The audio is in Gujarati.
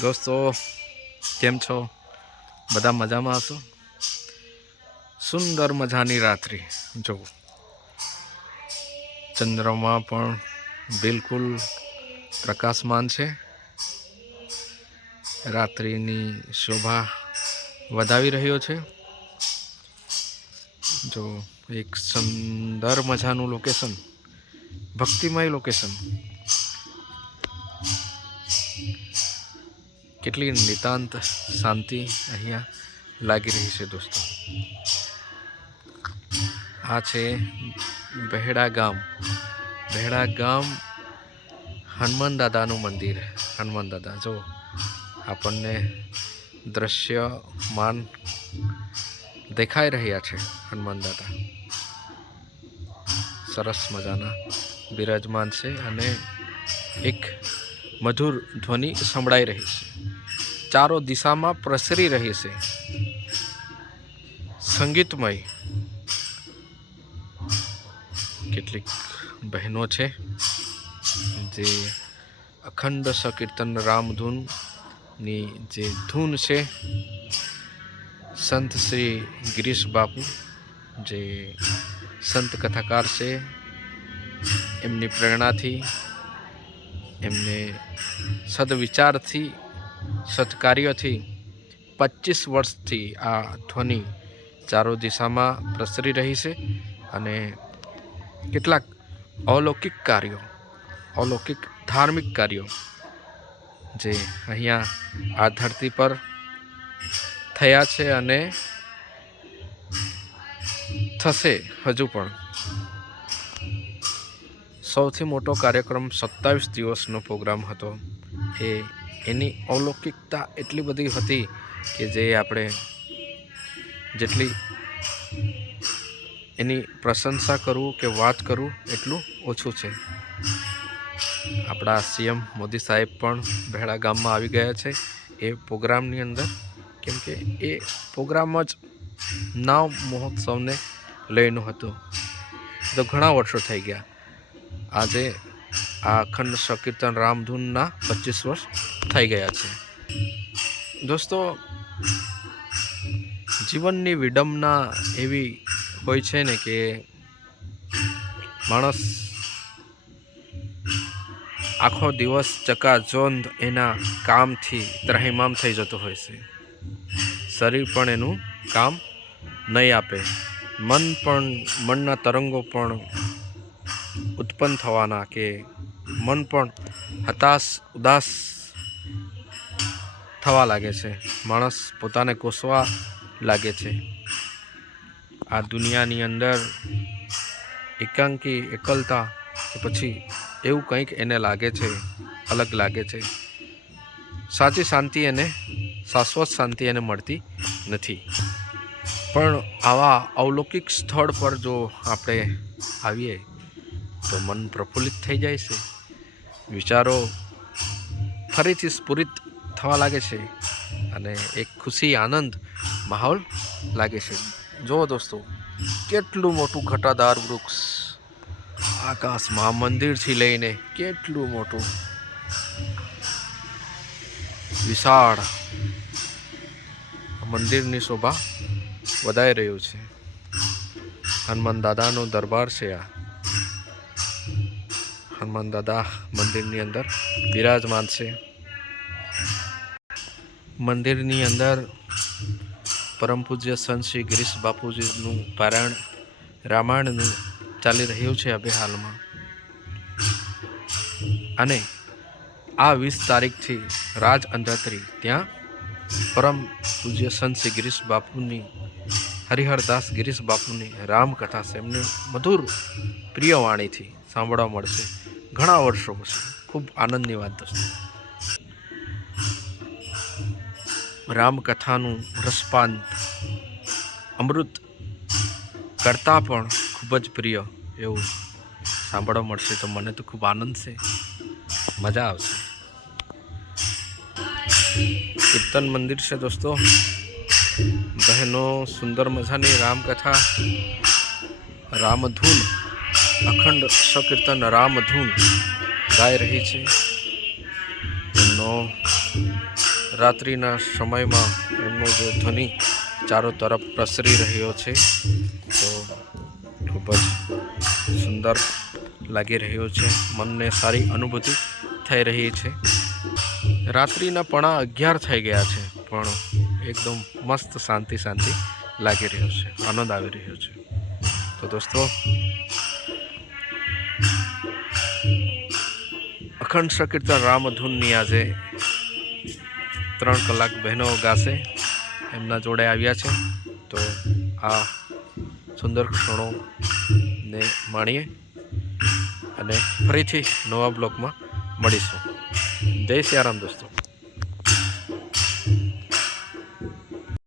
દોસ્તો, કેમ છો? બધા મજામાં હશો? સુંદર મજાની રાત્રિ. જો, ચંદ્રમાં પણ બિલકુલ પ્રકાશમાન છે. રાત્રિની શોભા વધાવી રહ્યો છે. જો, એક સુંદર મજાનું લોકેશન ભક્તિમય લોકેશન કેટલી નિતાંત શાંતિ અહીંયા લાગી રહી છે દોસ્તો. આ છે બહેડા ગામ. બહેડા ગામ હનુમાન દાદાનું મંદિર. હનુમાન દાદા, જો આપણને દ્રશ્યમાન દેખાઈ રહ્યા છે હનુમાન દાદા. સરસ મજાના બિરાજમાન છે અને એક મધુર ધ્વનિ સંભળાઈ રહી છે. ચારો દિશામાં પ્રસરી રહી છે. સંગીતમય કેટલીક બહેનો છે, જે અખંડ સંકીર્તન રામધૂનની જે ધૂન છે, સંત શ્રી ગિરીશ બાપુ, જે સંત કથાકાર છે, એમની પ્રેરણાથી એમને સદવિચારથી, સત્કાર્યોથી પચીસ વર્ષથી આ ધ્વનિ ચારો દિશામાં પ્રસરી રહી છે અને કેટલાક અલૌકિક કાર્યો, અલૌકિક ધાર્મિક કાર્યો જે અહીંયા આ ધરતી પર થયા છે અને થશે હજુ પણ. સૌથી મોટો કાર્યક્રમ સત્તાવીસ દિવસનો પ્રોગ્રામ હતો. એ એની અલૌકિકતા એટલી બધી હતી કે જે આપણે જેટલી એની પ્રશંસા કરવું કે વાત કરવું એટલું ઓછું છે. આપણા સીએમ મોદી સાહેબ પણ ભેળા ગામમાં આવી ગયા છે. એ પ્રોગ્રામની અંદર કેમ કે એ પ્રોગ્રામ જ નાવ મહોત્સવને લઈનું હતું. તો ઘણા વર્ષો થઈ ગયા. આજે આ અખંડ સંકીર્તન રામધૂનના પચીસ વર્ષ થઈ ગયા છે. દોસ્તો, જીવનની વિડંબના એવી હોય છે ને કે માણસ આખો દિવસ ચકાચોંધ એના કામથી ત્રહેમામ થઈ જતો હોય છે. શરીર પણ એનું કામ નહીં આપે. મન પણ, મનના તરંગો પણ ઉત્પન્ન થવાના કે મન પણ હતાશ, ઉદાસ થવા લાગે છે. માણસ પોતાને કોસવા લાગે છે. આ દુનિયાની અંદર એકાંકી, એકલતા કે પછી એવું કંઈક એને લાગે છે, અલગ લાગે છે. સાચી શાંતિ એને, શાશ્વત શાંતિ એને મળતી નથી. પણ આવા અવલૌકિક સ્થળ પર જો આપણે આવીએ તો મન પ્રફુલ્લિત થઈ જાય છે. વિચારો ફરીથી સ્ફુરિત થવા લાગે છે અને એક ખુશી, આનંદ, માહોલ લાગે છે. જુઓ દોસ્તો, કેટલું મોટું ઘટાદાર વૃક્ષ. આકાશમાં મંદિરથી લઈને કેટલું મોટું. વિશાળ. મંદિરની શોભા વધાઈ રહ્યું છે. હનુમાન દાદાનો દરબાર છે આ. હનુમાન દાદા મંદિરની અંદર બિરાજમાન છે મંદિરની અંદર પરમ પૂજ્ય સંત શ્રી ગિરીશ બાપુજીનું પારાયણ, રામાયણનું ચાલી રહ્યું છે હવે હાલમાં. અને આ વીસ તારીખથી રાજ અંધાત્રી ત્યાં પરમ પૂજ્ય સંત શ્રી ગિરીશ બાપુની, હરિહરદાસ ગિરીશ બાપુની રામકથા છે. એમને મધુર પ્રિય વાણીથી સાંભળવા મળશે. ઘણા વર્ષો પછી. ખૂબ આનંદની વાત દોસ્તો રામકથાનું રસપાન અમૃત કરતાં પણ ખૂબ જ પ્રિય એવું સાંભળવા મળશે તો મને તો ખૂબ આનંદ છે. મજા આવશે. કીર્તન મંદિર છે દોસ્તો. બહેનો સુંદર મજાની રામકથા, રામધૂન અખંડ સકીર્તન રામધૂન ગાઈ રહી છે. એમનો રાત્રિના સમયમાં એમનો જે ધ્વનિ ચારો તરફ પ્રસરી રહ્યો છે, તો ખૂબ જ સુંદર લાગી રહ્યો છે. મનને સારી અનુભૂતિ થઈ રહી છે. રાત્રિના પણા અગિયાર થઈ ગયા છે, પણ એકદમ મસ્ત શાંતિ શાંતિ લાગી રહ્યો છે, આનંદ આવી રહ્યો છે. તો દોસ્તો અખંડ સંકીર્તન રામધૂનની આજે ત્રણ કલાક બહેનો ગાશે, એમના જોડે આવ્યા છે. તો આ સુંદર ક્ષણોને માણીએ અને ફરીથી નવા બ્લોકમાં મળીશું. જય સિયારામ દોસ્તો.